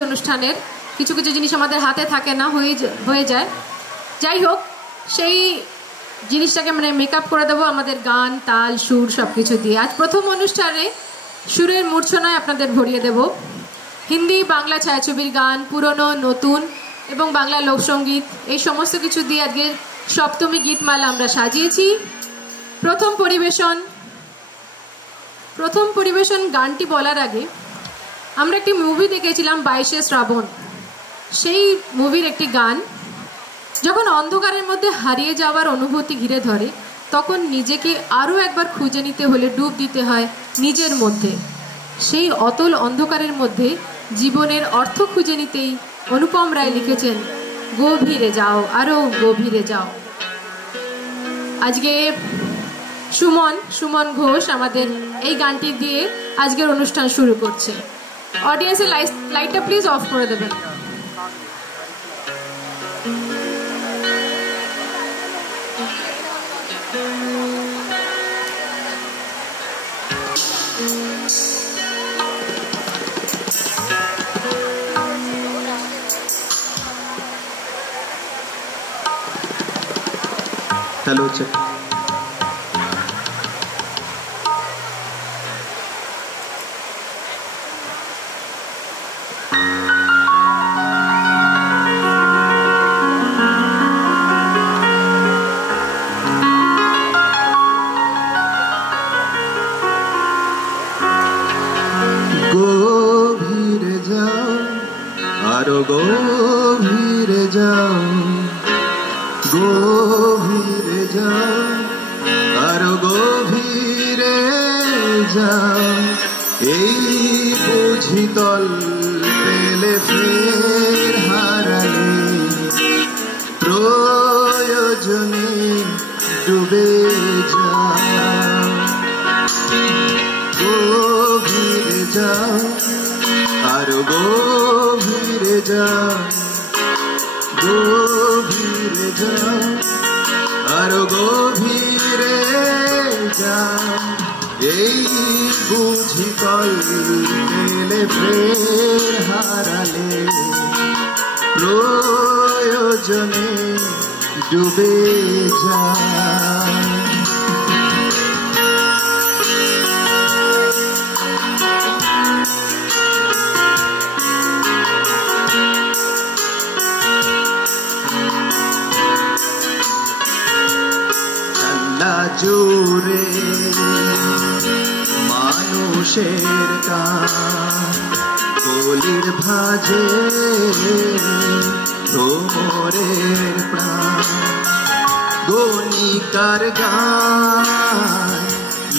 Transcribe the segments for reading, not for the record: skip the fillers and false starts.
অনুষ্ঠানের কিছু কিছু জিনিস আমাদের হাতে থাকে না, হয়ে যায়। যাই হোক, সেই জিনিসটাকে মানে মেকআপ করে দেবো আমাদের গান, তাল, সুর সব কিছু দিয়ে। আজ প্রথম অনুষ্ঠানে সুরের মূর্ছনায় আপনাদের ভরিয়ে দেব হিন্দি বাংলা ছায়াছবির গান, পুরনো নতুন এবং বাংলা লোকসঙ্গীত, এই সমস্ত কিছু দিয়ে আজকের সপ্তমী গীতমালা আমরা সাজিয়েছি। প্রথম পরিবেশন গানটি বলার আগে আমরা একটি মুভি দেখেছিলাম 22শে শ্রাবণ। সেই মুভির একটি গান, যখন অন্ধকারের মধ্যে হারিয়ে যাওয়ার অনুভূতি ঘিরে ধরে, তখন নিজেকে আরও একবার খুঁজে নিতে হলে ডুব দিতে হয় নিজের মধ্যে। সেই অতল অন্ধকারের মধ্যে জীবনের অর্থ খুঁজে নিতেই অনুপম রায় লিখেছেন, গভীরে যাও, আরও গভীরে যাও। আজকে সুমন ঘোষ আমাদের এই গানটি দিয়ে আজকের অনুষ্ঠান শুরু করছে। অডিয়েন্সের লাইটটা প্লিজ অফ করে দেবেন। Hello check. গভীরে যাও, আরো গভীরে যাও, গভীরে যাও, আরো গভীরে যাও। এই বুঝি তল পেলে ফের হারালে, প্রয়োজনে ডুবে যাও। গভীরে যাও, আরো গভীরে যাও, গভীরে যাও, আরো গভীরে যাও। এই বুঝি তল পেলে ফের হারালে, প্রয়োজনে ডুবে যাও। জোরে মানুষের কান, কলির ভাজে ভ্রমরের প্রাণ। গণিকার গান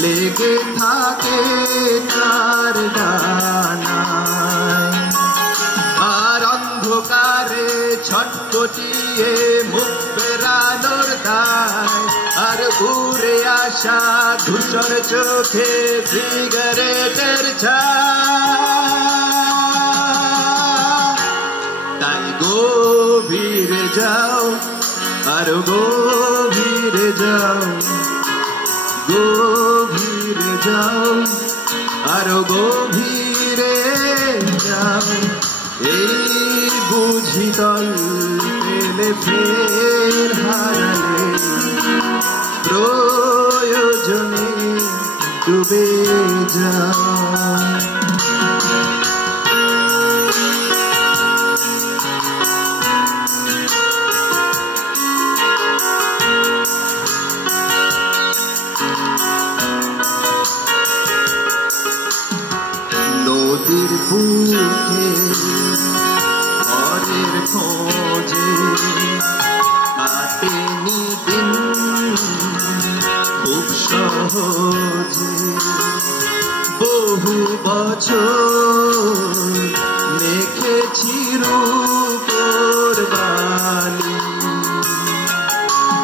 লেগে থাকে তার গানায়, আর অন্ধকারে ছটফটিয়ে মুখ ফেরানোর দায়। আর উড়ে আসা ধূসর চোখে সিগারেটের ছায়া। তাই গভীরে যাও, আরো গভীরে যাও, গভীরে যাও, আরো গভীরে যাও। এই বুঝি তল পেলে ফের হারালে, প্রয়োজনে ডুবে যাও। নদীর বুকে ঘরের খোঁজে কাটেনি দিন খুব সহজে। বহু বছর মেখেছি রূপোর বালি,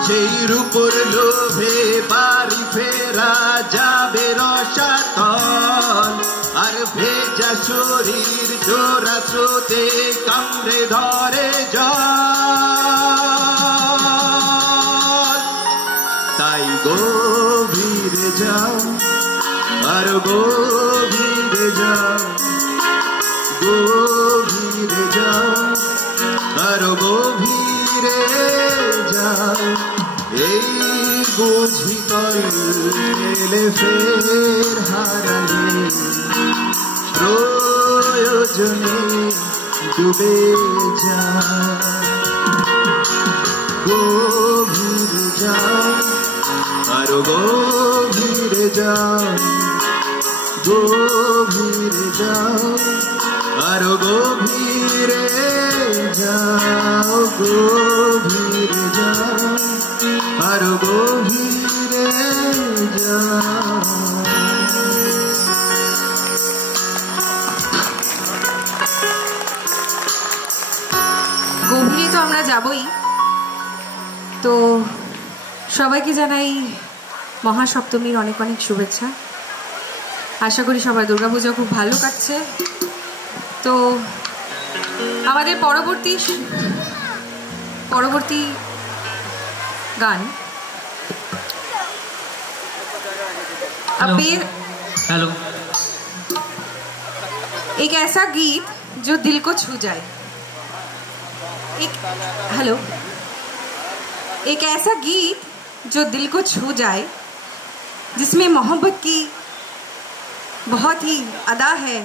সেই রূপোর লোভে বাড়ি ফেরা যাবে রসাতল। আর ভেজা শরীর জোড়া স্রোতে কামড়ে ধরে জল। তাই গভীরে যাও, আর গভীরে যাও, গভীরে বুঝি কল এলে ফের হারালে প্রয়োজনে ডুবে যা গভীরে যাও আরো গভীরে যাও গভীরে যাও আরো গভীরে যাও গভীরে যাও আরো গভীরে যাও। গভীরে তো আমরা যাবই। তো সবাইকে জানাই মহাসপ্তমীর অনেক অনেক শুভেচ্ছা। আশা করি সবার দুর্গাপূজা খুব ভালো কাটছে। তো আমাদের পরবর্তী গান हेलो एक ऐसा गीत जो दिल को छू जाए। एक ऐसा गीत जो दिल को छू जाए जिसमें मोहब्बत की बहुत ही अदा है,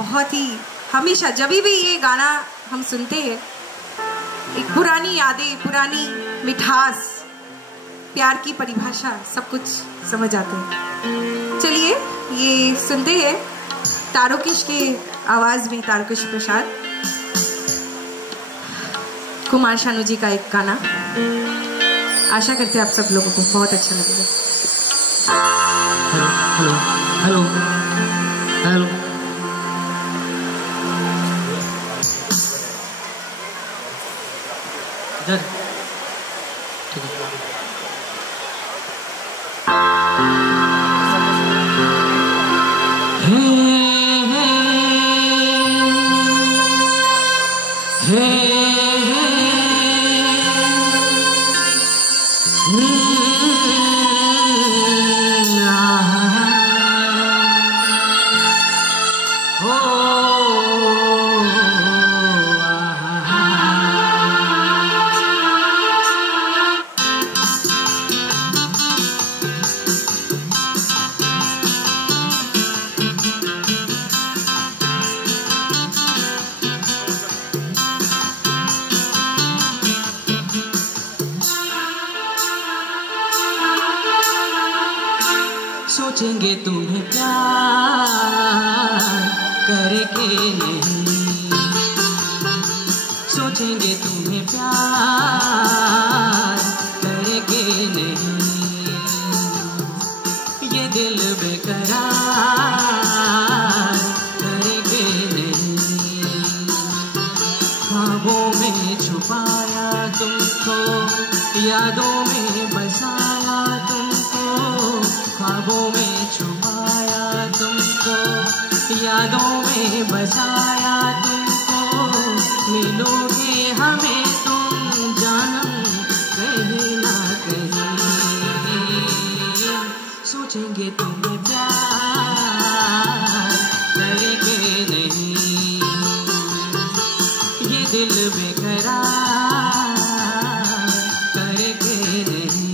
बहुत ही हमेशा जब भी ये गाना हम सुनते हैं एक पुरानी यादें, पुरानी मिठास, प्यार की परिभाषा सब कुछ समझ आते हैं। चलिए ये सुनते हैं तारकेश के आवाज में, तारकेश प्रसाद, कुमार शानू जी का एक गाना। आशा करते हैं आप सब लोगों को बहुत अच्छा लगेगा। हेलो हेलो हेलो इधर ठीक है। सोचेंगे तुम्हें प्यार करके नहीं, सोचेंगे तुम्हें प्यार करके नहीं, ये दिल बेकरार करके नहीं। ख्वाबों में छुपाया तुमको, यादों में बसाया तुमको, ख्वाबों में छुपाया तुमको, यादों में बसाया तुमको, मिलोगे हमें तुम जानम कहीं ना कहीं। सोचेंगे तुम्हें प्यार करके नहीं, ये दिल बेकरार करके नहीं।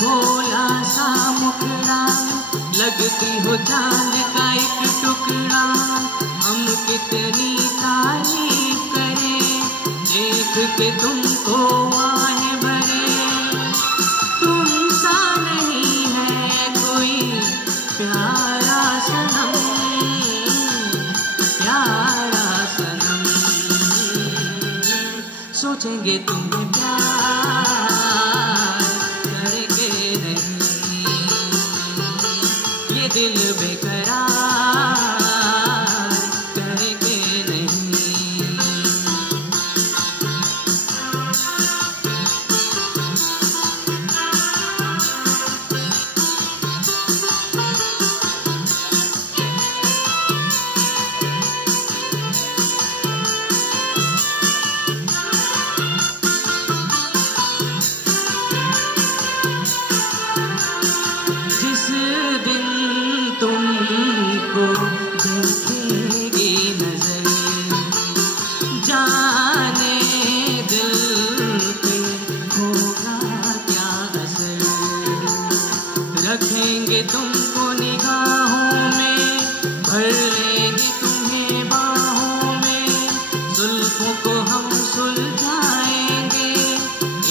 भोला सा मुखड़ा, लगती हो चांद का एक टुकड़ा, हम कितनी तारीफ करें देख के तुमको आए भरे। तुम सा नहीं है कोई प्यारा सनम, प्यारा सनम। सोचेंगे तुम्हें प्यार दिल बेकरार करके नहीं। जिस दिन तुमको देखेगी नजर, जाने दिल पे होगा क्या असर। रखेंगे तुमको निगाहों में, भर लेंगे तुम्हें बाहों में, जुल्फों को हम सुलझाएंगे,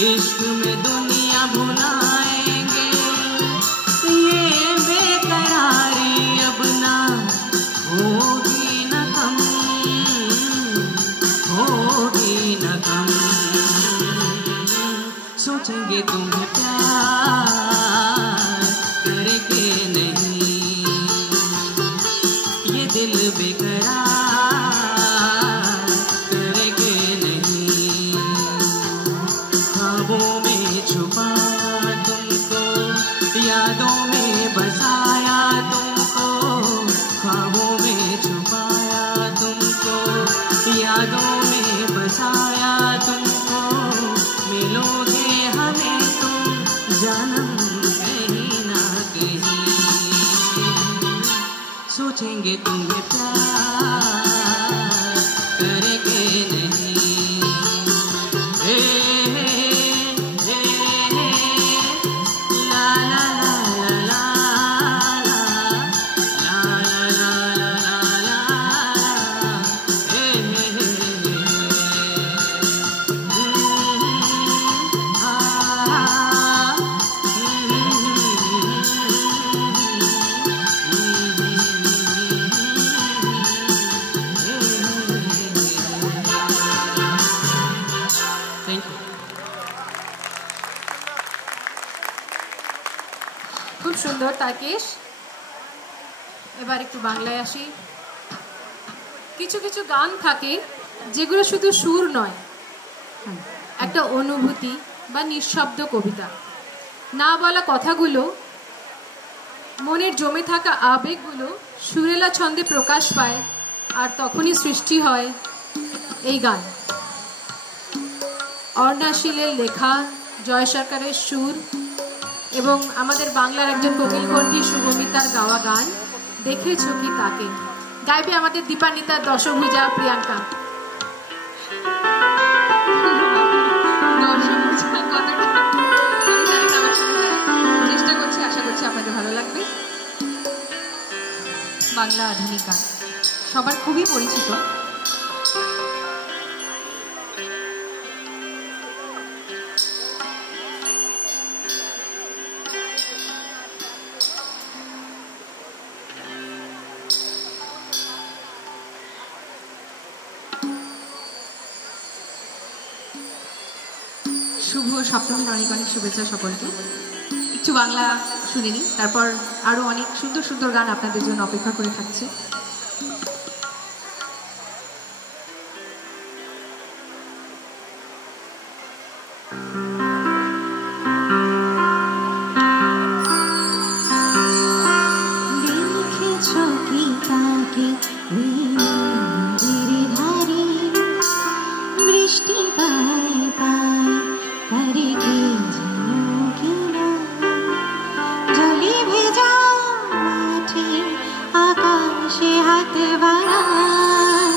इश्क में दुनिया भुलाएंगे। ये बेकरारी अब ना होगी न कम, होगी न कम। सोचेंगे तुम्हें प्यार करके नहीं, ये दिल बेकरार करके नहीं। ख्वाबों में छुपाया तुमको, यादों में बसाया तुमको, ख्वाबों में छुपाया तुमको, यादों में बसाया तुमको। मिलोगे हमें तुम जन्म कहीं ना कहीं, सोचेंगे तुम्हें प्यार करके नहीं। हे हे हे ला ला ला ला ला ला ला ला ला हे हे हे थैंक यू। খুব সুন্দর তাকেশ। এবার একটু বাংলায় আসি। কিছু কিছু গান থাকে যেগুলো শুধু সুর নয়, একটা অনুভূতি বা নিঃশব্দ কবিতা। না বলা কথাগুলো, মনের জমে থাকা আবেগগুলো সুরেলা ছন্দে প্রকাশ পায়, আর তখনই সৃষ্টি হয় এই গান। অর্ণাশীলের লেখা, জয় সরকারের সুর এবং আমাদের বাংলার একজন কোকিল কণ্ঠী শুভমিতার গাওয়া গান দেখেছো কি তাকে। গাইবে আমাদের দীপান্বিতার দশভুজা প্রিয়াঙ্কা। চেষ্টা করছি, আশা করছি আপনাদের ভালো লাগবে। বাংলা আধুনিক গান সবার খুবই পরিচিত। শুভ সপ্তমীর অনেক অনেক শুভেচ্ছা সকলকে। একটু বাংলা শুনে নিই, তারপর আরো অনেক সুন্দর সুন্দর গান আপনাদের জন্য অপেক্ষা করে থাকছে। দেখেছো কি তাকে ধারে বৃষ্টি পায় পায় তারে কি যেন কিনা জলে ভেজা মাঠে আকাশে হাত বাড়ায়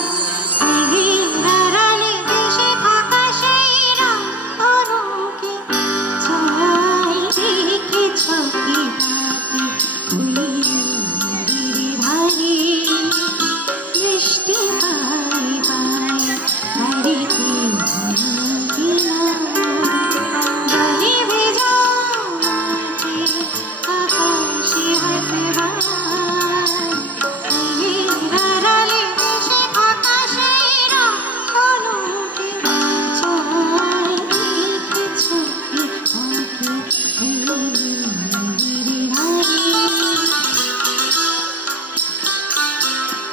মেঘের আড়ালে ভেসে থাকা সেই রাতকে চাই। দেখেছো কি তাকে ধারে বৃষ্টি পায় পায় তারে কি জলে ভেজা মাঠে আকাশে হাত বাড়ায় মেঘের আড়ালে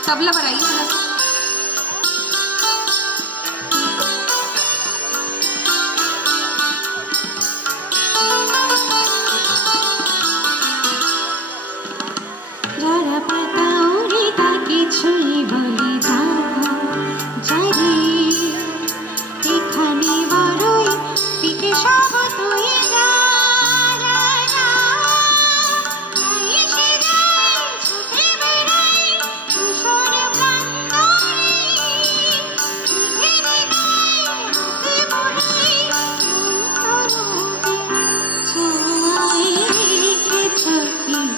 तबला बढ़ाइए थोड़ा सा। যারা পাতাউরি তা কিছুই বলে না জানি এখানে বড়ই পিকে সব তুই যা এসে যাই ছুটে বেড়াই তুষর প্রান্তরে ঘিরে গাই হাতে বলি মন্তরূপে চাই রেখেছ কি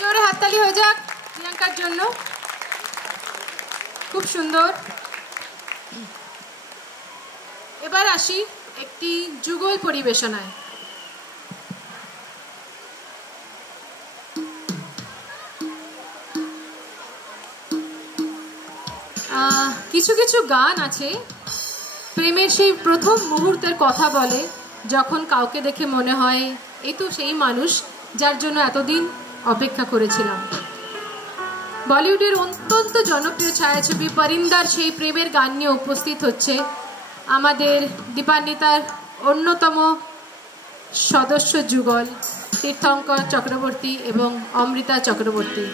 জোরে হাততালি হয়ে যাক প্রিয়াঙ্কার জন্য। খুব সুন্দর। এবার আসি একটি যুগল পরিবেশনায়। কিছু কিছু গান আছে প্রেমের সেই প্রথম মুহূর্তের কথা বলে, যখন কাউকে দেখে মনে হয় এই তো সেই মানুষ যার জন্য এতদিন অপেক্ষা করেছিলাম। বলিউডের অত্যন্ত জনপ্রিয় ছায়াছবি পরিন্দার সেই প্রেমের গান নিয়ে উপস্থিত হচ্ছে আমাদের দীপান্বিতার অন্যতম সদস্য যুগল তীর্থঙ্কর চক্রবর্তী এবং অমৃতা চক্রবর্তী।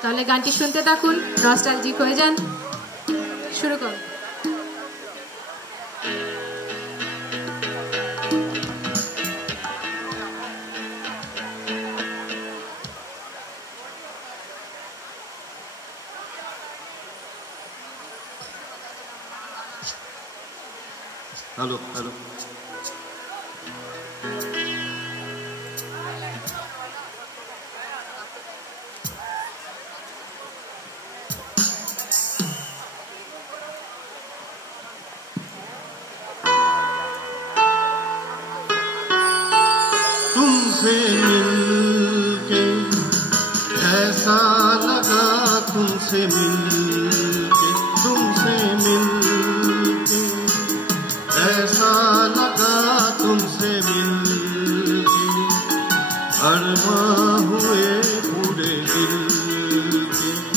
তাহলে গানটি শুনতে থাকুন, নস্টালজিক হয়ে যান। শুরু কর। हेलो हेलो तुमसे मिलके ऐसा लगा, तुमसे मिलके ऐसा लगा, तुमसे मिलके अरमा हुए पूरे दिल के।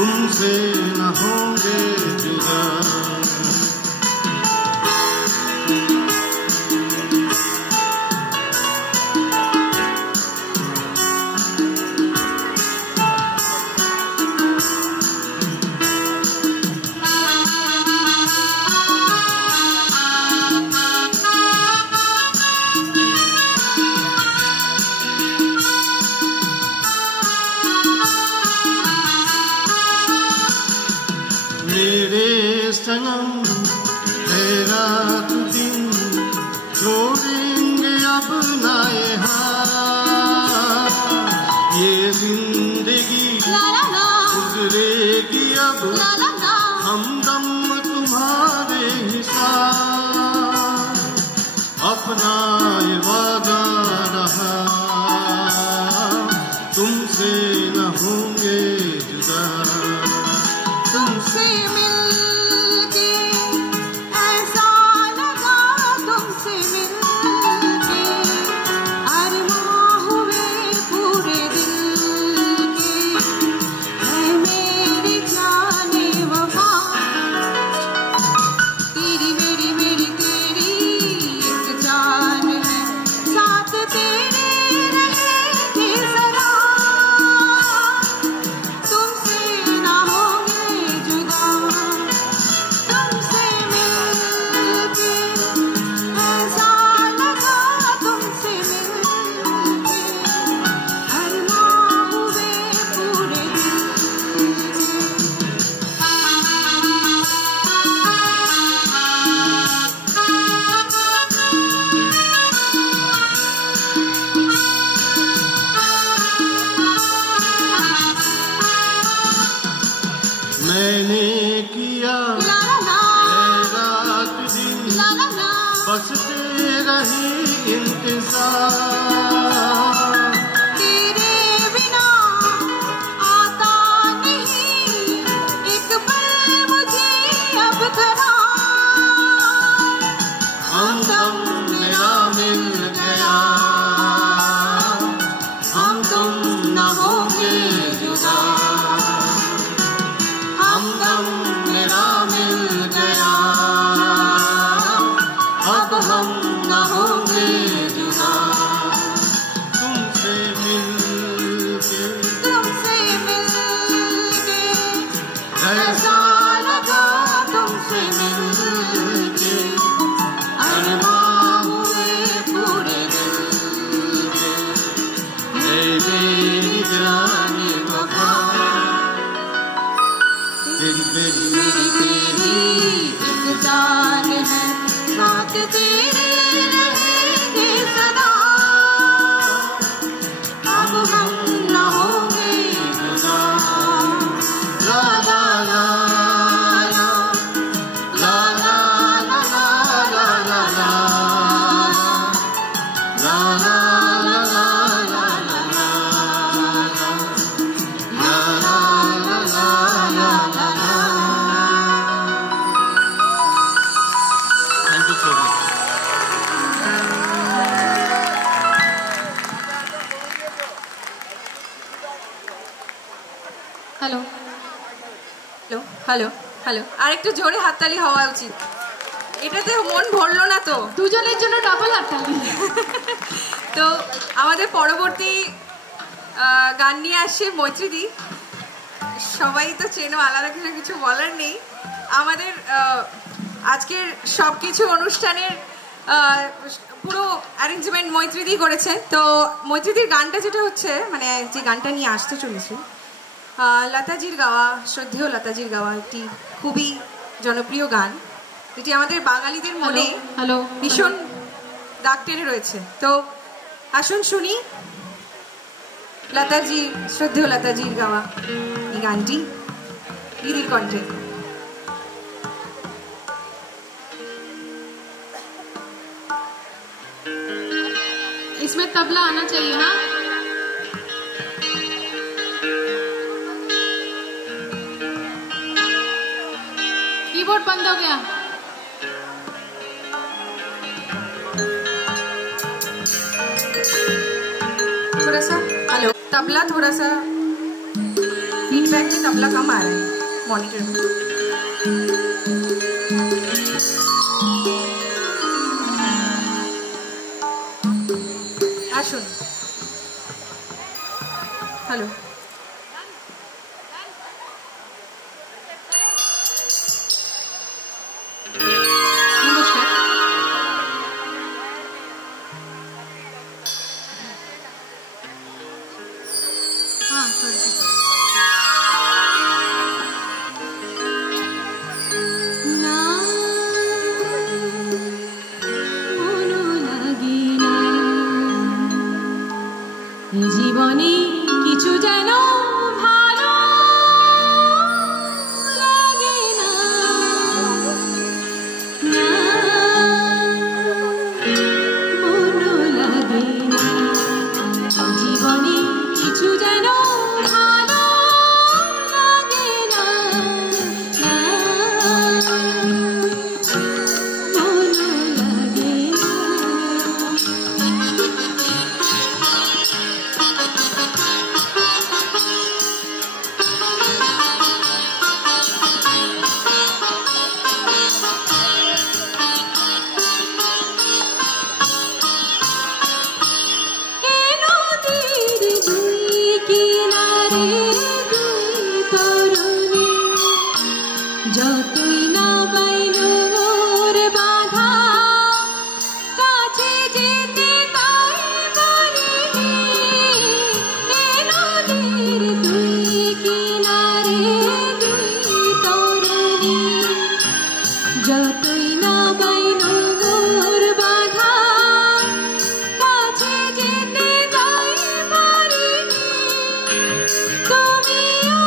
तुमसे न होंगे जुदा। मेरे सनम तेरा तू दिन छोड़ेंगे अब ना यहाँ, ये जिंदगी गुजरेगी अब हमदम तुम्हारे ही साथ। अपना ये वादा रहा तुमसे न होंगे जुदा। तुमसे मिलके ऐसा लगा, तुमसे मिलके अरमां हुए पूरे दिल के। है मेरी जाने वफा, तेरी मेरी मेरी तेरी एक जान है, साथ तेरे रहेंगे सदा। तुमसे ना होंगे जुदा, तुमसे मिलके ऐसा लगा, तुमसे मिलके अरमां हुए पूरे दिल मैंने किया ला ला रात दिन ला ला ला। बस तेरा ही इंतजार। तेरे बिना आता नहीं एक पल मुझे अब करार। हम मेरा मिल गया, हम तुम न होंगे जुदा। हम मेरा मिल गया, अब हम न होंगे जुदा। तुमसे मिलके तुमसे मिलके ऐसा लगा, तुमसे मिलके अरमां हुए पूरे दिल के। मेरी जाने वफा, तेरी मेरी मेरी तेरी एक जान है, साथ तेरे रहेंगे सदा। अब हम न होंगे जुदा। ला ला ला ला ला ला ला ला ला ला ला ला ला ला ला ला ला ला। Thank you so much. Hello hello hello hello, আর একটু জোরে হাততালি হওয়া উচিত। এটাতে মন ভরলো না তো, দুজনের জন্য ডাবল হাততালি। তো আমাদের পরবর্তী গান নিয়ে আসছে মৈত্রীদি। সবাই তো চেনো, আলাদা কিছু বলার নেই। আমাদের আজকের সব কিছু অনুষ্ঠানের পুরো অ্যারেঞ্জমেন্ট মৈত্রীদি করেছেন। তো মৈত্রীদির গানটা যেটা হচ্ছে, মানে যে গানটা নিয়ে আসতে চলেছে, লতাজির গাওয়া, শ্রদ্ধেয় লতাজির গাওয়া একটি খুবই জনপ্রিয় গান, যেটি আমাদের বাঙালিদের মনে হ্যালো ভীষণ দাগ টেনে রয়েছে। তো আসুন শুনি লতাজি, শ্রদ্ধেয় লতাজির গাওয়া এই গানটি দিদির কণ্ঠে। इसमें तबला आना चाहिए। हाँ, कीबोर्ड बंद हो गया। थोड़ा सा हेलो, तबला थोड़ा सा बैक में तबला कम आ रहा है मॉनिटर में। আসুন। हेलो नमस्कार। हाँ জীবনে কিছু যেন ভালো লাগে না, মনও লাগে না। জীবনে কিছু যেন ভালো লাগে না, মনও লাগে না। যতই না বাইলো ওর বাধা, কাছে যেতে তাই বলিনি। নদীর দুই কিনারে দুই তরুণী, যতই না বাইলো ওর বাধা, কাছে যেতে তাই বলিনি। তুমিও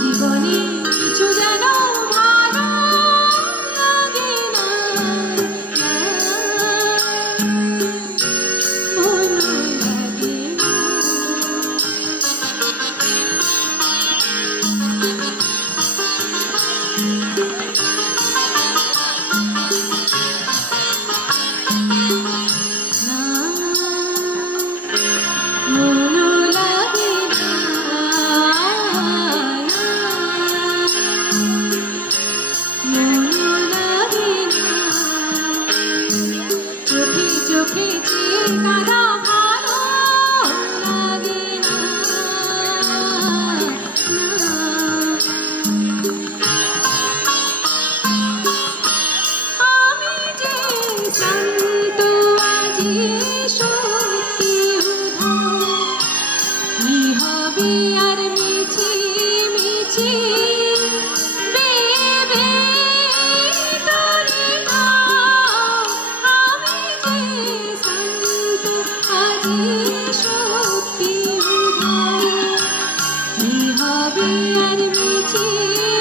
জীবনে কিছু যেন ভালো লাগে না, মনও লাগে না। মনও লাগে না, মনও লাগে না। চোখে চোখে চেয়ে কাঁদা ভালো লাগে না, আমি যে শান্ত আজি সত্যি উধাও, কি হবে আর মিছি মিছি ভেবে তোরে দাও। আমি যে শান্ত আজি সত্যি উধাও, কি হবে আর মিছি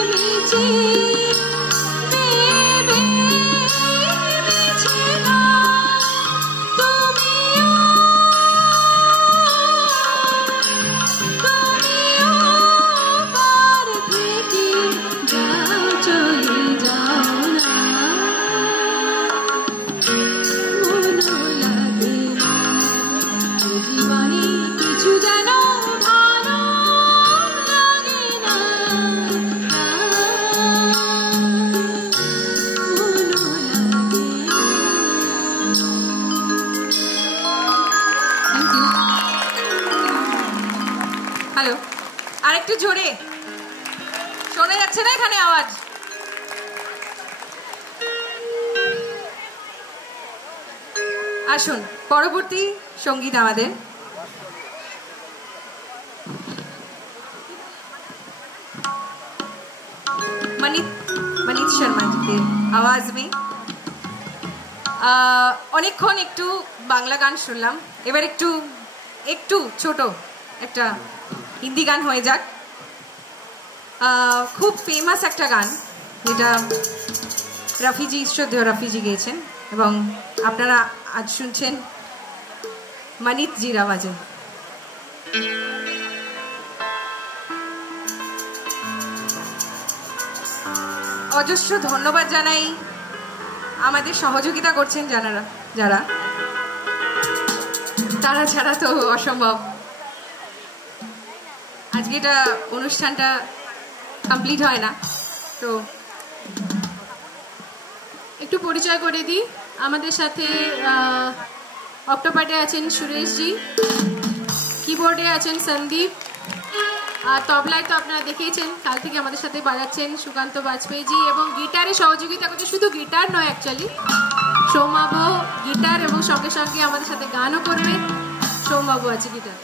মিছি ভেবে মিছে দাও। তুমিও পার থেকে যাও, চলে যাও না, মনও লাগে না। জীবনে কিছু যেন ভালো লাগে না, মনও লাগে না। Thank you. হ্যালো, আর একটু জোরে শোনা যাচ্ছে না এখানে আওয়াজ? আসুন পরবর্তী সঙ্গীত আমাদের मनीष शर्मा जी के आवाज में অনেকক্ষণ একটু বাংলা গান শুনলাম, এবার একটু একটু ছোট একটা হিন্দি গান হয়ে যাক। খুব ফেমাস একটা গান যেটা রফিজি, শ্রদ্ধেয় রফিজি গেয়েছেন এবং আপনারা আজ শুনছেন মনিত জির আওয়াজে। অজস্র ধন্যবাদ জানাই আমাদের সহযোগিতা করছেন যারা তারা ছাড়া তো অসম্ভব আজকে এটা অনুষ্ঠানটা কমপ্লিট হয় না। তো একটু পরিচয় করে দিই, আমাদের সাথে অক্টোপাটে আছেন সুরেশজি, কিবোর্ডে আছেন সন্দীপ, আর তবলায় তো আপনারা দেখেইছেন কাল থেকে আমাদের সাথে বাজাচ্ছেন সুকান্ত বাজপেয়ীজি, এবং গিটারে সহযোগিতা করছে, শুধু গিটার নয় অ্যাকচুয়ালি, সৌমাবু গিটার এবং সঙ্গে সঙ্গে আমাদের সাথে গানও করবে, সৌমাবু আছে গিটার।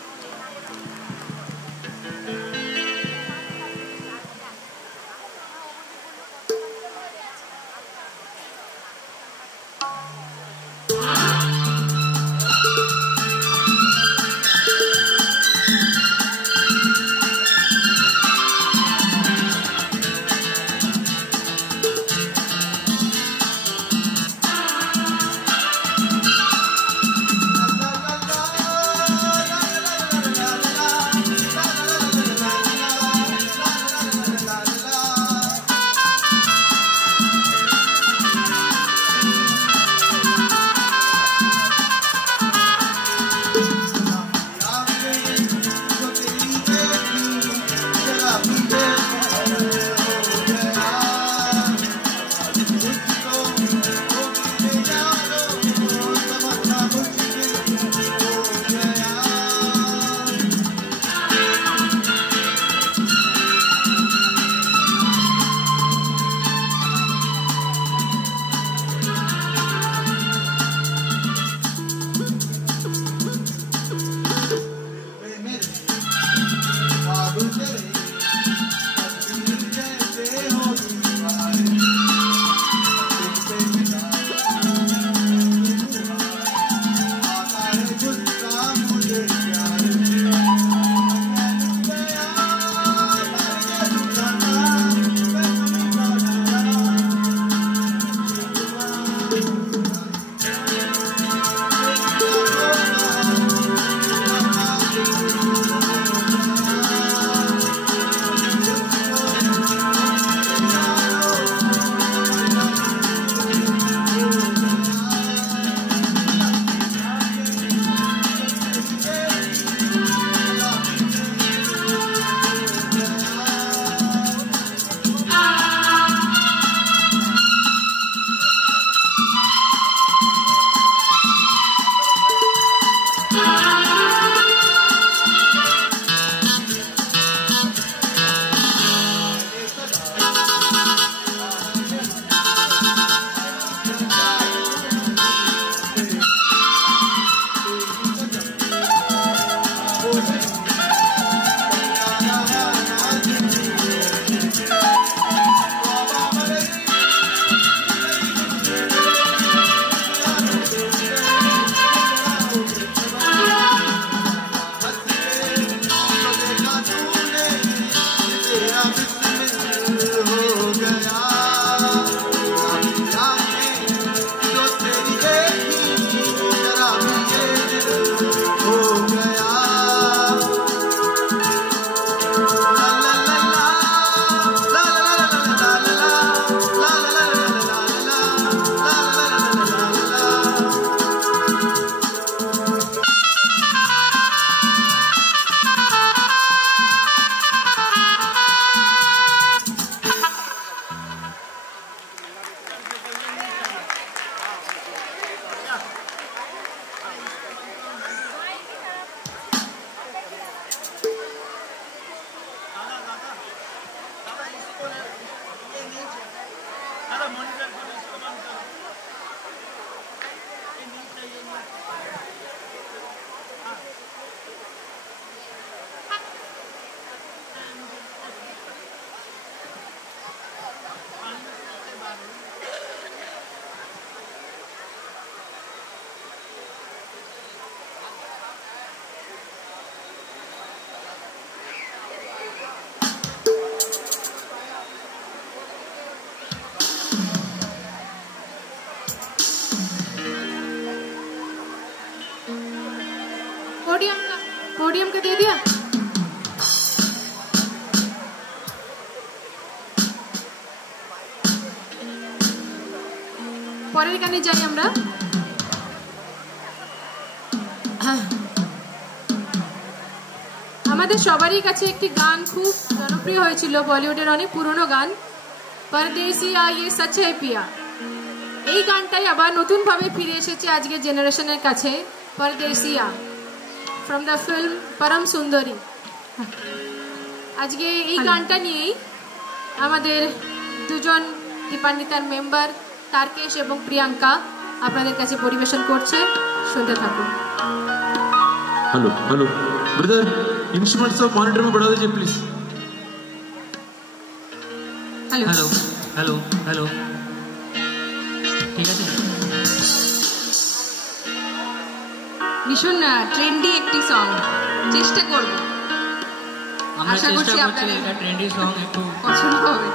पोडियम का दे दिया। পরের গানে যাই আমরা। আমাদের সবারই কাছে একটি গান খুব জনপ্রিয় হয়েছিল, বলিউডের অনেক পুরনো গান, পরদেসিয়া ইয়ে সচ হ্যায় পিয়া। এই গানটাই আবার নতুনভাবে ফিরে এসেছে আজকের জেনারেশনের কাছে, পরদেসিয়া ফ্রম দ্য ফিল্ম পরম সুন্দরী। আজকে এই গানটা নিয়েই আমাদের দুজন দীপান্বিতার মেম্বার তারকেশ এবং প্রিয়াঙ্কা আপনাদের কাছে পরিবেশন করছে, শুনতে থাকুন। हेलो हेलो ब्रदर, इंस्ट्रूमेंट सब मॉनिटर में बढ़ा दीजिए please. Hello hello hello hello, ঠিক আছে। ভীষণ ট্রেন্ডি একটি সং, চেষ্টা করব, আমরা আশা করছি চেষ্টা করছি আপনাদের এটা ট্রেন্ডি সং একটু পছন্দ হবে।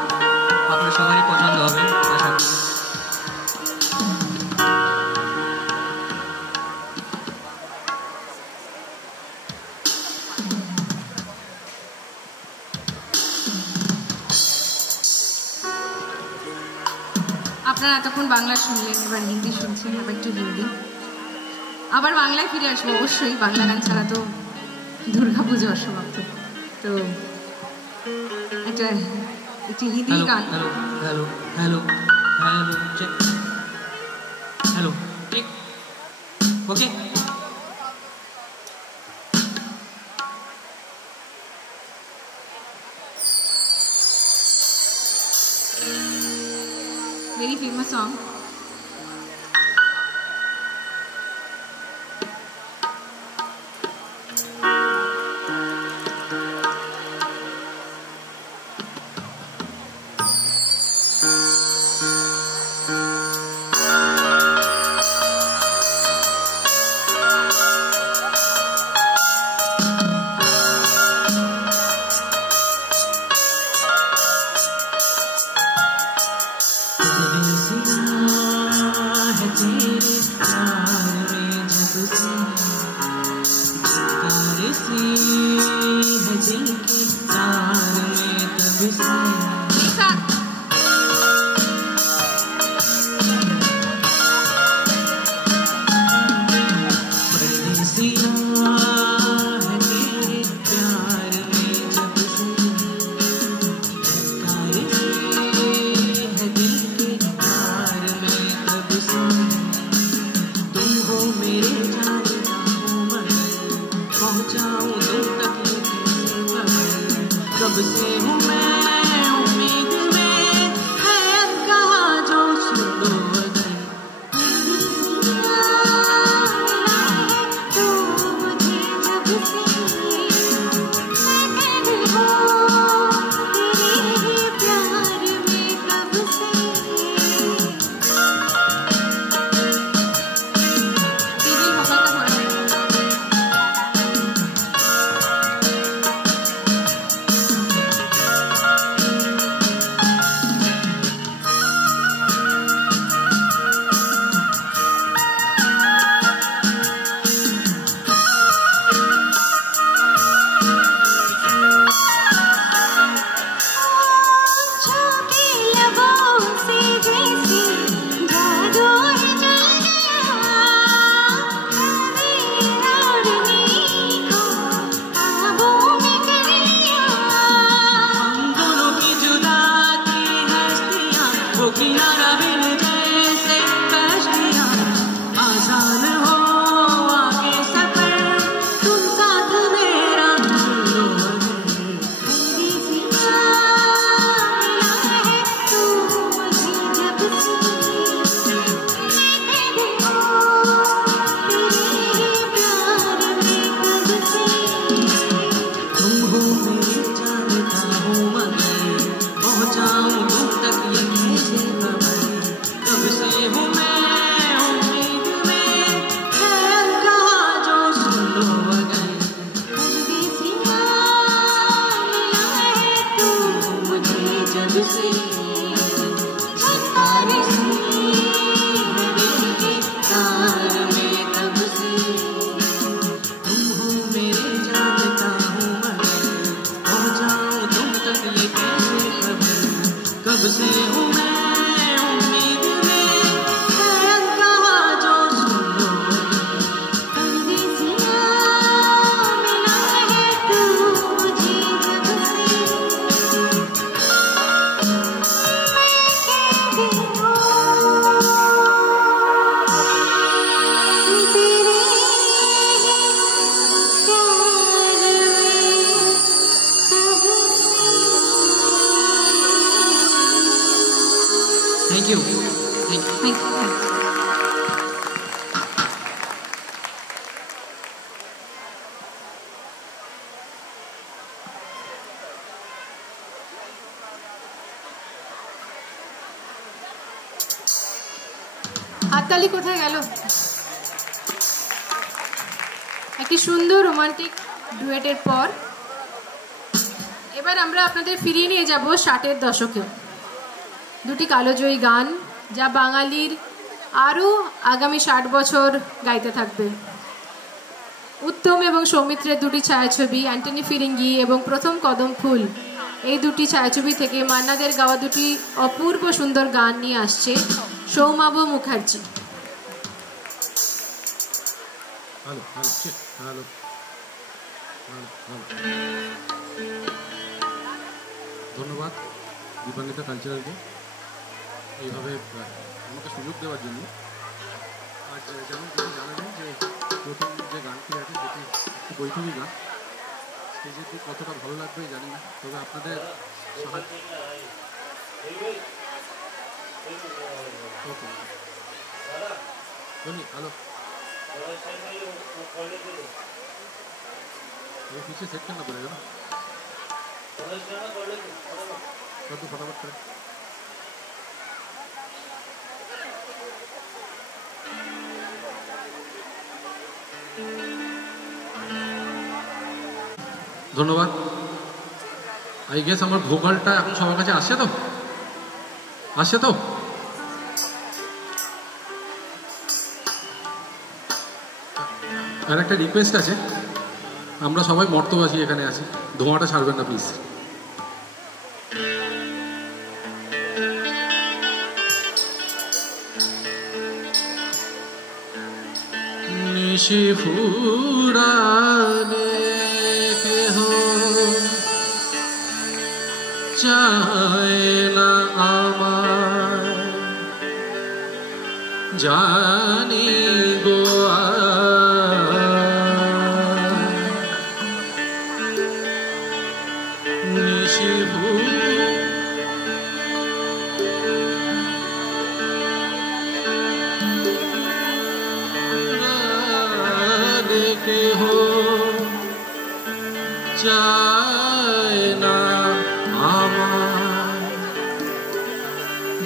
আপনাদের সবারই পছন্দ হবে আশা করি। আপনারা এতক্ষণ বাংলা শুনলেন, এবার হিন্দি শুনছেন, আবার একটু হিন্দি, আবার বাংলায় ফিরে আসবো অবশ্যই। বাংলা গান ছাড়া তো দুর্গাপুজো অসমাপ্ত। তো একটি হিন্দি हेलो গান। Hello hello hello hello check hello ठीक ओके। Very famous song. कब से हूँ मैं उम्मीद में হাততালি কোথায় গেল? একটি সুন্দর রোমান্টিক ডুয়েটের পর এবার আমরা আপনাদের ফিরিয়ে নিয়ে যাব 60-এর দশকে। দুটি কালোজয়ী গান যা বাঙালির আরও আগামী 60 বছর গাইতে থাকবে। উত্তম এবং সৌমিত্রের দুটি ছায়াছবি, অ্যান্টনি ফিরিঙ্গি এবং প্রথম কদম ফুল, এই দুটি ছায়াছবি থেকে মান্নাদের গাওয়া দুটি অপূর্ব সুন্দর গান নিয়ে আসছে সৌমাভ মুখার্জি। ধন্যবাদ দীপান্বিতা কালচারালকে এইভাবে আমাকে সুযোগ দেওয়ার জন্য। আর যেমন তুমি জানালেন যে প্রথম যে গানটি আছে সেটি একটি বৈঠকি গান, স্টেজের দিক কতটা ভালো লাগবে জানি না, তবে আপনাদের হ্যালো पीछे सेट करना पड़ेगा ना, कर दो फटाफट करें। ধন্যবাদ। আই গেস আমার ভোকালটা এখন সবার কাছে আসছে তো? আসছে তো? আর একটা রিকোয়েস্ট আছে, আমরা সবাই মর্তবাসী এখানে আছি, ধোঁয়াটা ছাড়বেন না প্লিজ। নিশি ফুরালে কেহ চায় না আমার, জানি গো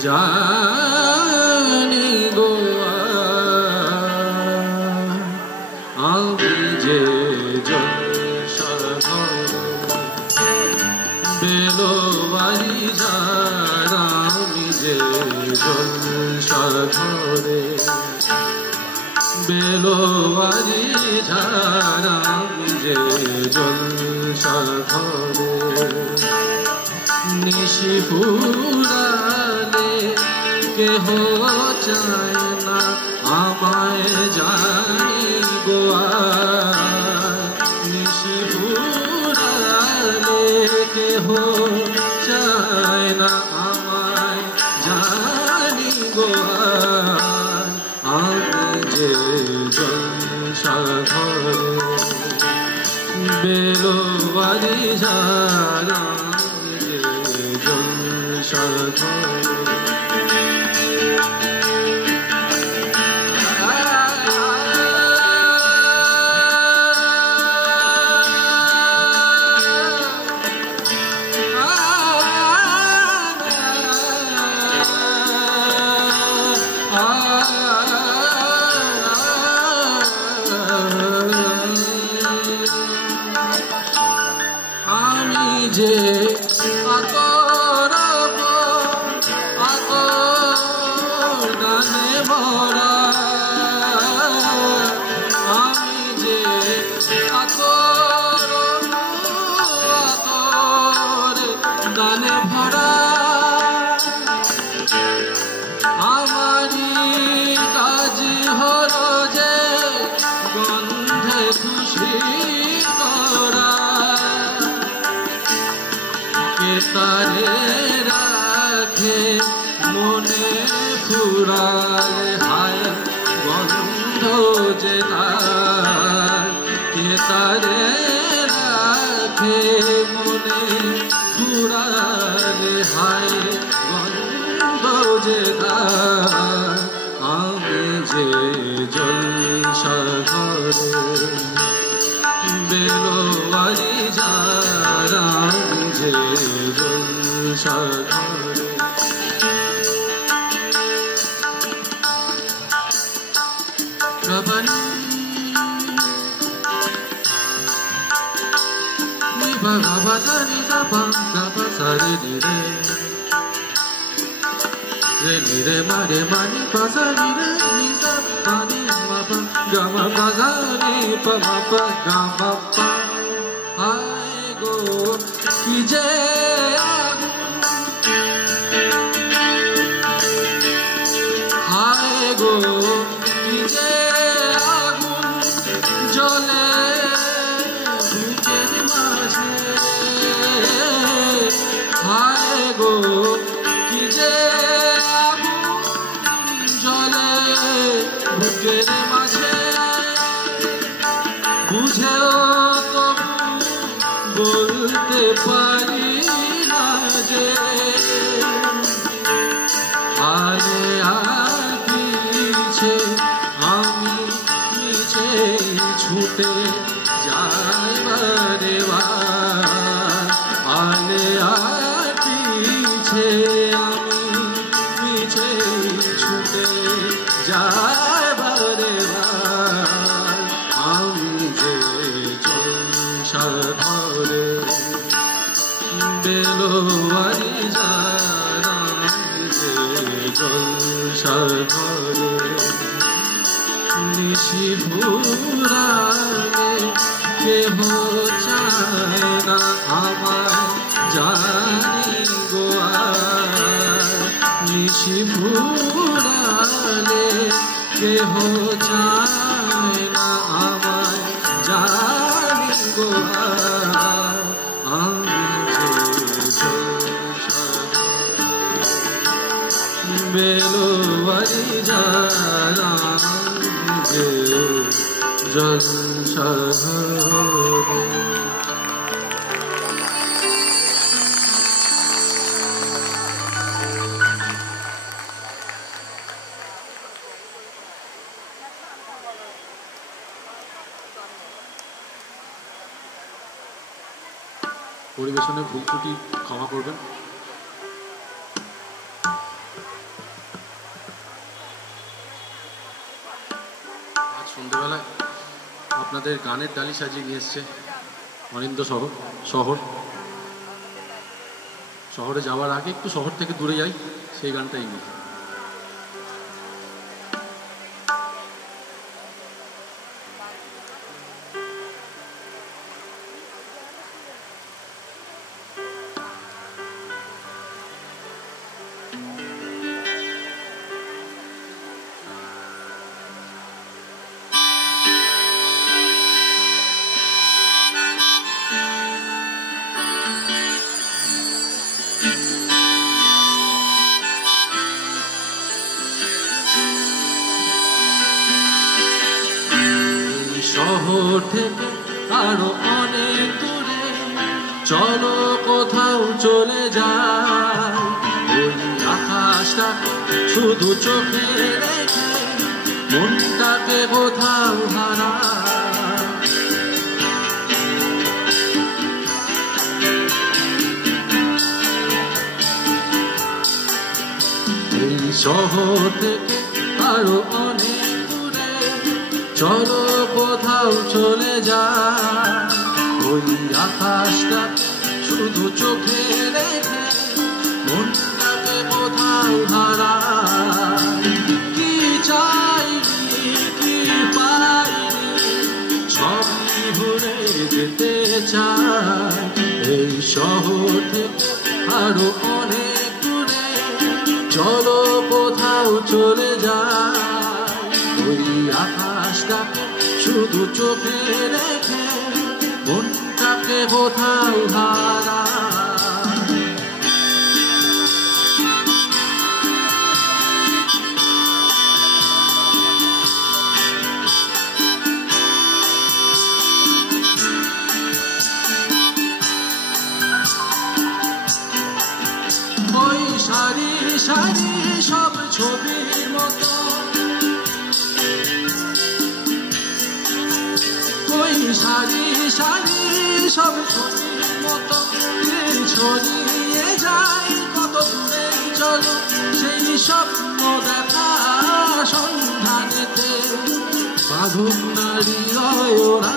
জানি গো আমি যে বেলোবাড়ি যারা, আমি যে জলসাঘরে বেলোবাড়ি যারা, আমি যে জলসাঘরে নিশি ফুরালে কেহ চায় না আমায়, জানি গো নিশি ফুরালে কেহ চায় না আমায়, জানি গো আমি যে জলসাঘরে বেলোবাড়ি যারা, আমি যে তারে রাখে মনে ফুরালে হায় বন্ধ যে কে তারে রাখে মনে ফুরালে হায় বন্ধ যে আমি যে জলসাঘরে বেলোবাড়ি যারা, যে জলসাঘরে sa ni sa pa sa re ni re re ni re ma ni pa sa ni re ni sa pa ni ma pa ga ma pa sa ni pa ma pa ga ma pa hai go ki je hai go ki je agun jole buker maje hai go ki je বুকের মাঝে বুঝেও তবু বলতে পারি না যে আরে আর পিছে আমি নিচে ছুটে যাই বারে বার আরে আর পিছে আমি নিচে ছুটে যাই বারে বার আমি যে সংসার ঘরে বেলোয়ারি জানাই যে সংসার ঘরে নিশি ভুরালে কেহ চায় না আমার জানি গোয়া নিশি ভুরালে কেহ চায় না আমার জানি গোয়া আমি যে বেলোয়ারি জানাই যে জলসাঘরে পরিবেশনে ভুল ত্রুটি ক্ষমা করবেন। আজ সন্ধ্যেবেলায় আপনাদের গানের ডালি সাজিয়ে নিয়ে এসছে অনিন্দ শহরে যাওয়ার আগে একটু শহর থেকে দূরে যাই সেই গানটাই নিয়ে শহর থেকে আরো অনেক দূরে চলো কোথাও চলে যায় ওই আকাশটা শুধু চোখে রেখে মনটাকে কোথাও হারায় এই শহর থেকে আরো অনেক দূরে চলো কোথাও চলে যায় ওই আকাশটা শুধু চোখে রেখে মনটাকে কোথাও হারায় কি চাইনি কি পাইনি সবই ভুলে যেতে চাই এই শহর থেকে আরো অনেক দূরে চলো কোথাও চলে যায় ওই আকাশটাকে শুধু চোখে রেখে মনটাকে কোথাও হারায় ওই সারি সারি সব ছবির মতো ওই সারি সারি সব ছবির মতো ছড়িয়ে যায় কত দূরে চলো সেই স্বপ্ন দেখা সন্ধানেতে বাঁধুক নারী ওরা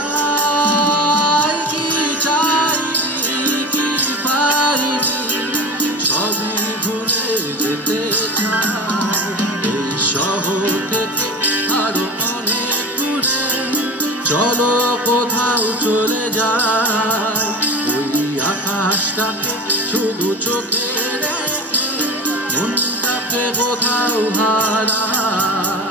কি চাইনি কি চলো কোথাও চলে যায় ওই আকাশটাকে শুধু চোখে রেখে মনটাকে কোথাও হারায়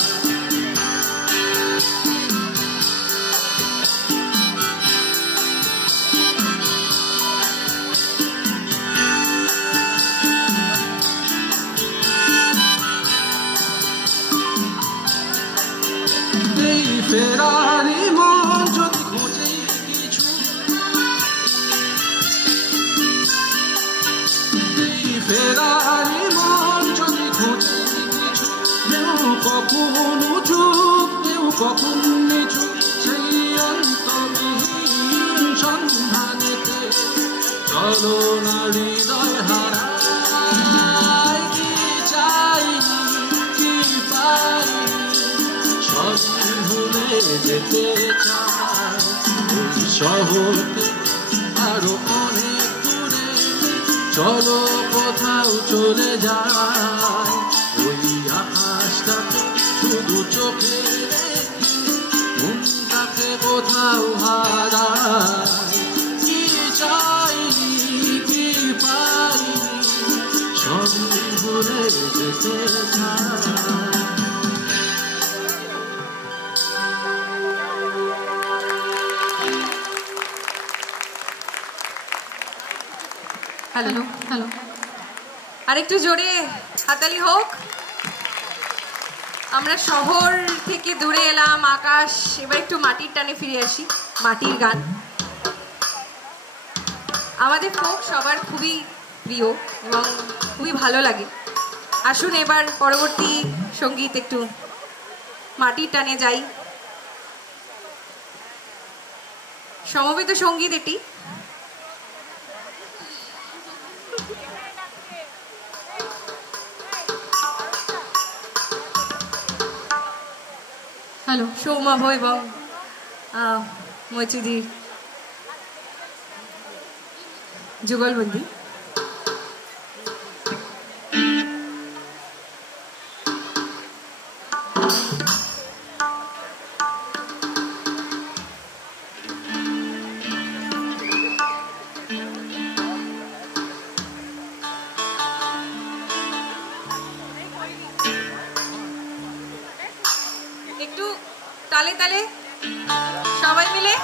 ফেরারি মন যদি খোঁজে কিছু ফেরারি মন যদি খোঁজে কিছু কেউ কখনো চুপ কেউ কখন নিচু সেই অন্তবিহীন সন্ধানেতে চলো না হৃদয় হারায় কি চাই কি পাই ভুলে যেতে চাই ওই শহরকে আরো অনেক দূরে চলো কোথাও চলে যায় ওই আকাশটাকে শুধু চোখে রেখে মনটাকে কোথাও হারায় কি চাই কি পাই সবই ভুলে যেতে চাই হ্যালো হ্যালো আরেকটু জোরে হাতালি হোক। আমরা শহর থেকে দূরে এলাম, আকাশ, এবার একটু মাটির টানে ফিরে আসি। মাটির গান আমাদের ফোক সবার খুবই প্রিয় এবং খুবই ভালো লাগে। আসুন এবার পরবর্তী সঙ্গীত একটু মাটির টানে যাই। সমবেত সঙ্গীত এটি। হ্যালো সৌমাভ এবং মৈত্রীদির যুগলবন্দি। একটু তালে তালে সবাই মিলে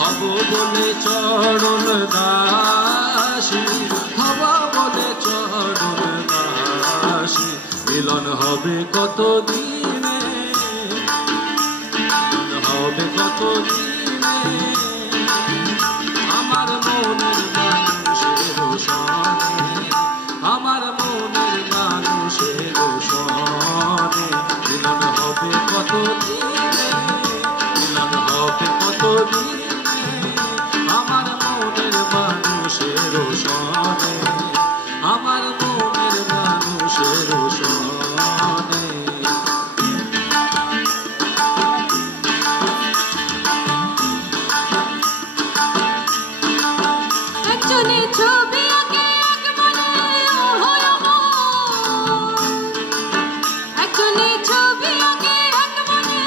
হব বলে চরণ দাসী, হব বলে চরণ দাসী, মিলন হবে কত দিনে, হবে কত দিনে, আমার মনের মানুষের সনে, আমার মনের মানুষের সনে, মিলন হবে কত দিনে, মিলন হবে কত দিনে, আমার মনের মানুষের সনে, আমার মনের মানুষের সনে। একজনের ছবি আঁকে এক মনে হয় আমার, একজনের ছবি আঁকে এক মনে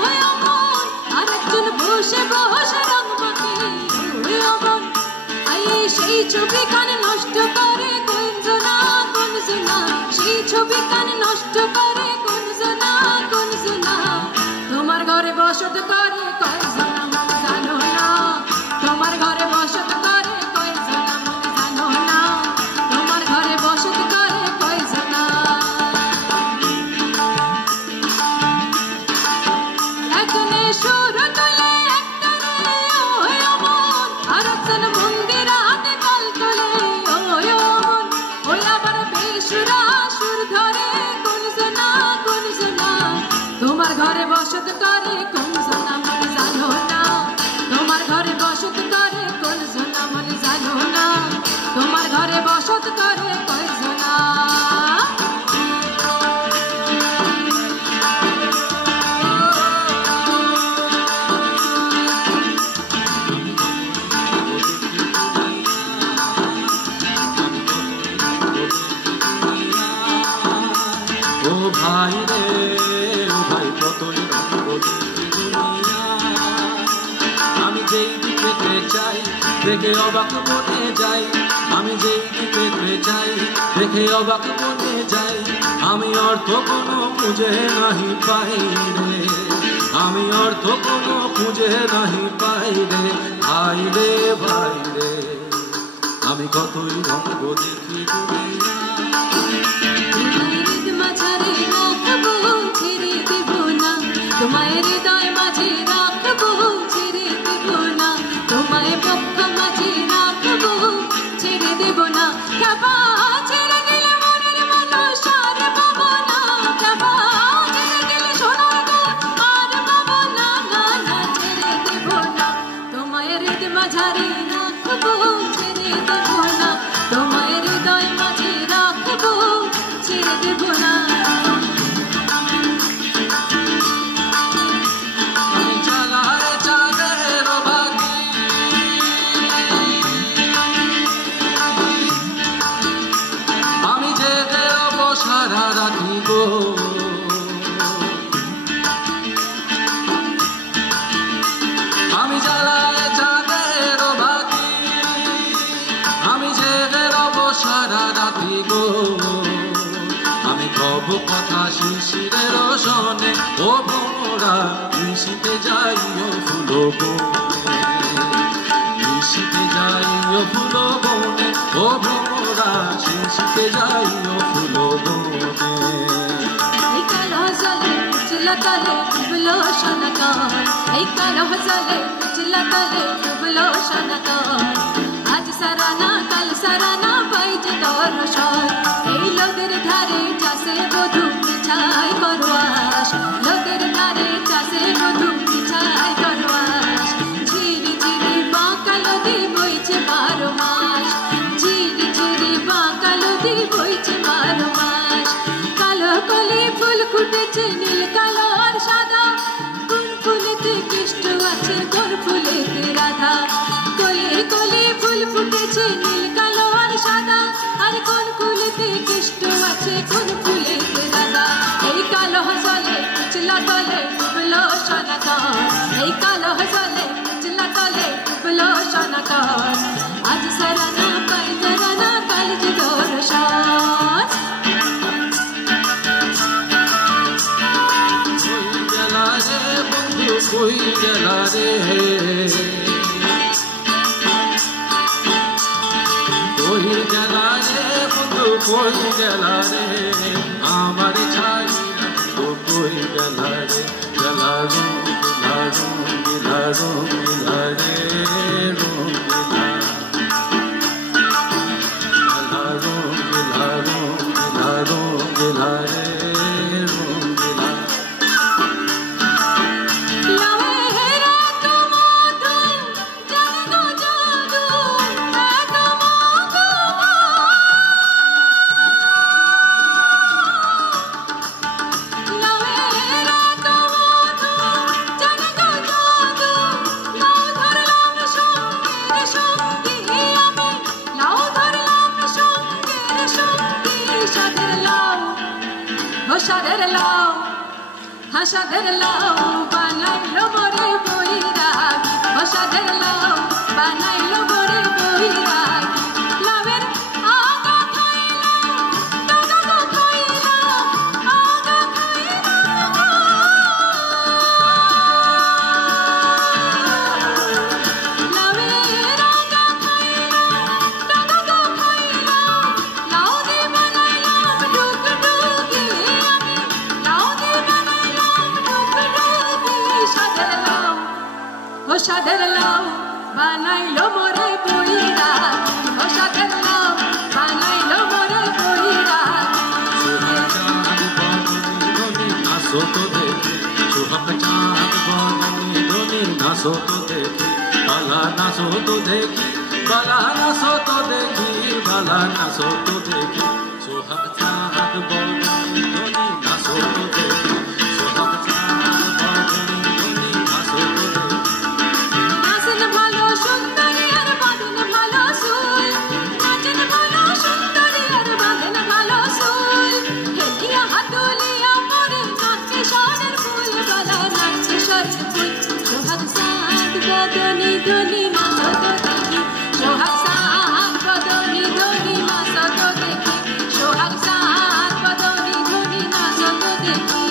হয় আমার, আর একজন বসে বসে রং মাখে হয় আমার। সেই ছবি কান নষ্ট করে কুঞ্জনা কুঞ্জনা, সেই ছবি কান নষ্ট করে কুঞ্জনা কুঞ্জনা, তোমার ঘরে বসত করে কয়জন মন জানো না তোমার ঘরে বসত করে কয়জন মন জানো না তোমার ঘরে বসত করে কয়জন একজনে সুর তোলে একজনে ওই মন আর একজন মন্দির হাতে তাল তোলে ওই মন ওই আবার বেসুরা সুর ধরে কোন সোনা তোমার ঘরে বসত করে কোন সোনা মন জানো না তোমার ঘরে বসত করে কোন সোনা মন জানো না তোমার ঘরে বসত করে কয় সোনা ও ভাই রে ও ভাই কতই রঙ্গ দুনিয়া আমি যেই দিকে চাই দেখে অবাক মনে যাই আমি যেই দিকে চাই দেখে অবাক মনে যাই আমি অর্থ কোনো খুঁজে নাহি পাই রে আমি অর্থ কোনো খুঁজে নাহি পাই রে ভাই রে ভাই রে আমি কতই রঙ্গ দেখি দুনিয়া মাঝারে রাখবো ছেড়ে দেব না তোমায় হৃদয় মাঝে রাখবো ছেড়ে দেব না তোমায় পক্ষ মাঝে রাখবো ছেড়ে দেব না কেবা ছেড়ে দিলে মনের মানুষ আর পাবো না কেবা ছেড়ে দিলে সোনার গুণ আর পাবো না না না ছেড়ে দেব না তোমায় হৃদয় মাঝারে রাখবো ছেড়ে দেব না তোমায় হৃদয় মাঝে রাখবো ছেড়ে দেব না আমি জ্বালায় চাঁদের বাতি আমি জেগে রব সারা রাতি গো আমি জ্বালায় চাঁদের বাতি আমি জেগে রব সারা রাতি গো আমি কব কথা শিশিরের রসনে ও ভোমরা মিশিতে যাই ও ফুলো বনে মিশিতে যাই ও ফুলো বনে ও ভোমরা মিশিতে যাই ও ফুলো বনে এই কালো জলে চুলা তলে ডুবলো সোনাকর এই কালো জলে চুলা তলে ডুবলো সোনাকর আজ সারানা কাল সারানা পাইছে তোর সর এই লোদের ধারে চাষে বধু পিছাই করবাস লোদের ধারে চাষে বধু পিছাই করবাস ঝিরি ঝিরি বাঁকা নদী বইছে 12 মাস ঝিরি ঝিরি বাঁকা নদী বইছে 12 মাস কালো কলি ফুল ফুটেছে নীল কালো আর সাদা কোন ফুলেতে কৃষ্ণ আছে কোন ফুলেতে রাধা কলি কলি ফুল ফুটেছে নীল কালো আর সাদা আর কোন ফুলেতে কৃষ্ণ আছে কোন ফুলেতে রাধা এই কালো জলে পিছলা তলে ডুবলো সোনাকর এই কালো জলে পিছলা তলে ডুবলো সোনাকর আজ সারানা পাই তারানা কাল যে তোর সর কই গেলা রে কই গেলা রে বন্ধু কই গেলা রে আমার ছাই তো কই গেলা রে গেলা রুম গেলা রুম গেলা রুম গেলা রে রুম গেলা গেলা রুম গেলা রুম গেলা রুম গেলা রে রুম গেলা হাসাদের লাউ বানাইলো মোরে বইরাগ হাসাদের লাউ বানাইলো মোরে বইরাগ লাভের আগা খাইলো দাদা খাইলো আগা খাইলো বানাইলো মোরে কইরা ঘষা খেললাম বানাইলো মোরে কইরা সোহাগ চাঁদ বদনি ধনি নাচো তো দেখি সোহাগ চাঁদ বদনি ধনি নাচো তো দেখি বালা নাচো তো দেখি বালা নাচো তো দেখি বালা নাচো তো দেখি সোহাগ চাঁদ বদনি ধনি নাচো তো দেখি সোহাগ চাঁদ বদনি ধনি নাচো তো দেখি নাচেন ভালো সুন্দরী আর বাঁধেন ভালো চুল নাচেন ভালো সুন্দরী আর বাঁধেন ভালো চুল হেলিয়া হাতুলিয়া মোরে নাচে শহরের ফুল বালা নাচে শহরের ফুল সোহাগ চাঁদ বদনি ধনি নাচো তো দেখি সোহাগ চাঁদ বদনি ধনি নাচো তো দেখি সোহাগ চাঁদ বদনি ধনি নাচো তো দেখি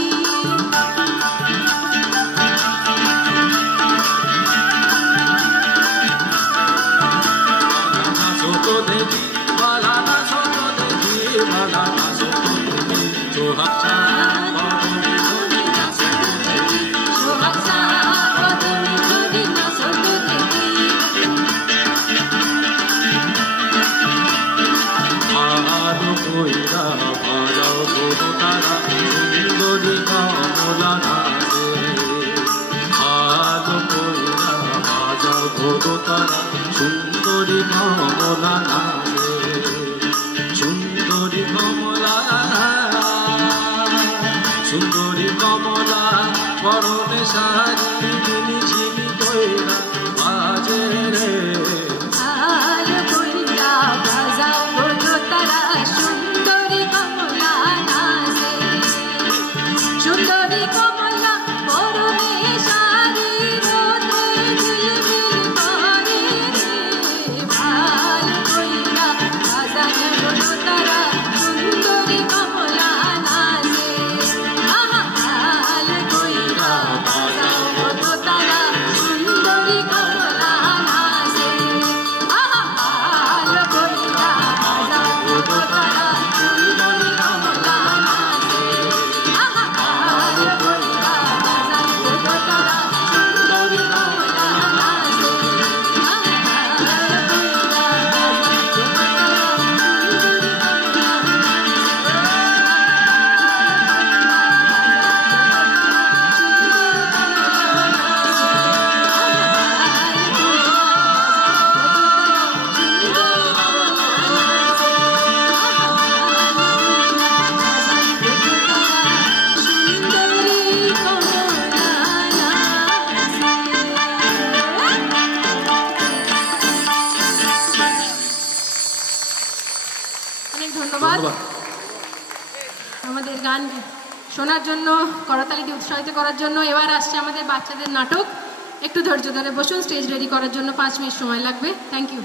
নাচো তো দেখি বালা নাচো তো দেখি বালা নাচো তো দেখি সোহাগ চাঁদ বদনি ধনি নাচো তো দেখি সোহাগ চাঁদ বদনি ধনি নাচো তো দেখি আলো কইরা বাজাও গো তারা সুন্দরী কমলা নাচে আলো কইরা বাজাও গো তারা সুন্দরী কমলা নাচে সুন্দরী কমলা সুন্দরী কমলা পরনে শাড়ি ঝিলি ঝিলি কইরা বাজে রে আলো কইরা বাজাও গো তারা সুন্দরী কমলা নাচে সুন্দরী কমলা পরনে শাড়ি রোদে ঝিলমিল করে রে আলো কইরা বাজাও গো তারা সুন্দরী কমলা নাচে আলো কইরা বাজাও গো তারা সুন্দরী কমলা নাচে আলো কইরা বাজাও গো তারা সুন্দরী কমলা নাচে আলো কইরা বাজাও গো তারা সুন্দরী কমলা নাচে অনেক ধন্যবাদ আমাদের গান শোনার জন্য করতালি দিয়ে উৎসাহিত করার জন্য। এবার আসছে আমাদের বাচ্চাদের নাটক। একটু ধৈর্য ধরে বসুন, স্টেজ রেডি করার জন্য 5 মিনিট সময় লাগবে। Thank you.